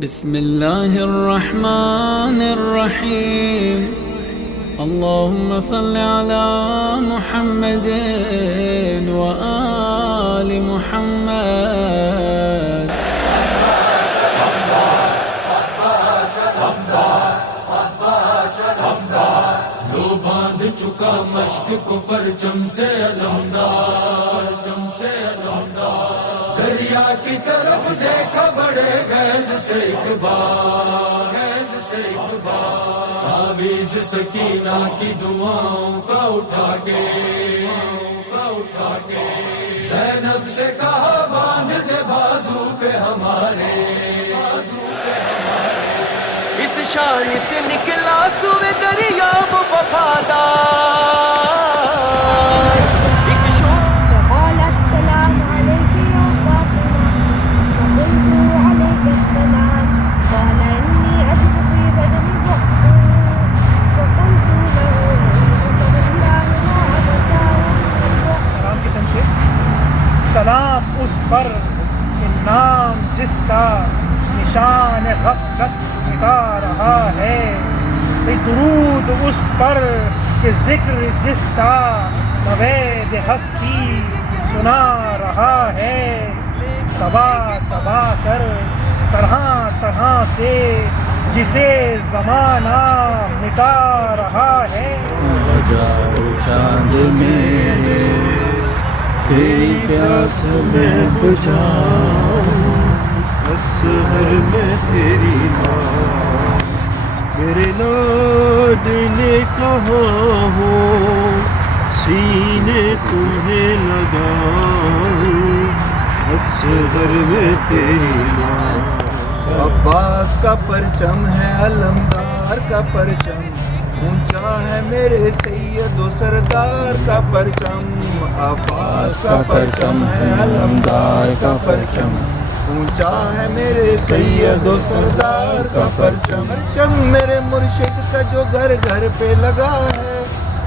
بسم الله الرحمن الرحيم اللهم صل على محمد وآل محمد لو باندھ چکا مشق کو پرچم سے علمدار دریا کی طرف دیکھا بڑے گیز سے ایک بار تعویذ سکینہ کی دعاؤں کا اٹھا کے زینب سے کہا باندھ دے بازو پہ ہمارے اس شان سے نکلا سوے دریا وہ وفادار ایک قال السلام عليك يا فاطمة فقلت عليك السلام قال إني أجد في بدني ضعف فقلت له بالله ما أبتاه سلام کے چمچے سلام اس پر کہ نام جس کا نشان غفلت مٹا رہا ہے، درود اس پر کہ ذکر جس کا نوید ہستی سنا رہا ہے، تباہ تباہ کر طرح طرح سے جسے زمانہ مٹا رہا ہے۔ جاؤ چاند میرے تیری پیاس میں بجھاؤ، سحر میں تیری بات میرے لاڈلے کہاں ہو، سینے تمہیں لگاؤ، سحر میں تیری بات۔ عباس کا پرچم ہے علمدار کا پرچم، اونچا ہے میرے سید و سردار کا پرچم، عباس کا پرچم ہے علمدار کا پرچم، اونچا ہے میرے سید و سردار کا پرچم، پرچم میرے مرشد کا جو گھر گھر پہ لگا ہے،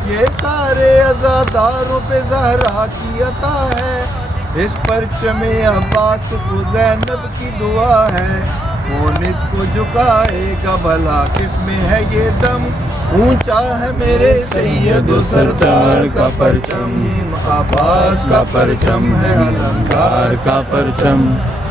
یہ سارے عزاداروں پہ زہرا کی عطا ہے، اس پرچم عباس کو زینب کی دعا ہے، کون اس کو جھکائے گا بھلا کس میں ہے یہ دم، اونچا ہے میرے سید و سردار کا پرچم، عباس کا پرچم ہے علمدار کا پرچم،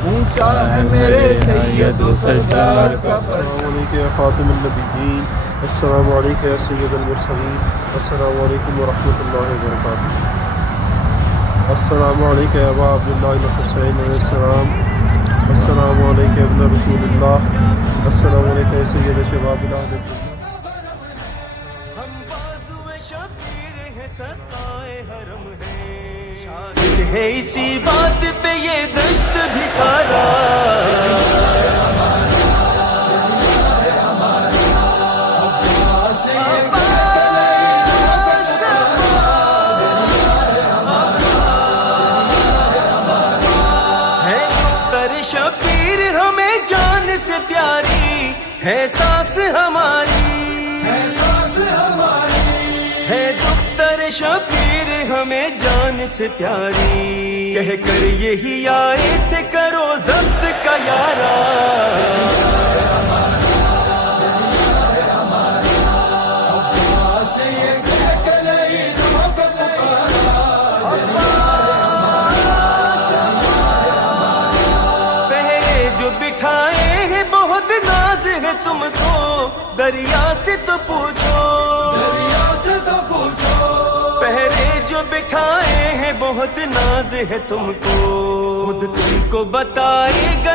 اونچا ہے میرے سید و سردار کا پرچم۔ السلام علیکم یا خاتم النبیین، السلام علیکم یا سید المرسلین، السلام علیکم ورحمۃ اللہ وبرکاتہ، السلام علیکم یا ابا عبداللہ الحسین علیہ السلام، السلام علیکم ابن رسول اللہ، السلام علیکم یا سید شباب العالم۔ ہم بازو شبیر ہیں سقائے حرم ہیں، شاہد ہے اسی بات پہ یہ دشت بھی سارا، ہے دختر شبیر ہمیں جان سے پیاری، ہے سانس ہماری، ہے دختر شبیر ہمیں جان سے پیاری، کہہ کر یہی آئے تھے کرو ضبط کا یارا، پہرے جو بٹھائے ہیں بہت ناز ہے تم کو، دریا سے تو پوچھو، پہرے جو بٹھائے ہیں بہت ناز ہے تم کو، خود تم کو بتائے گا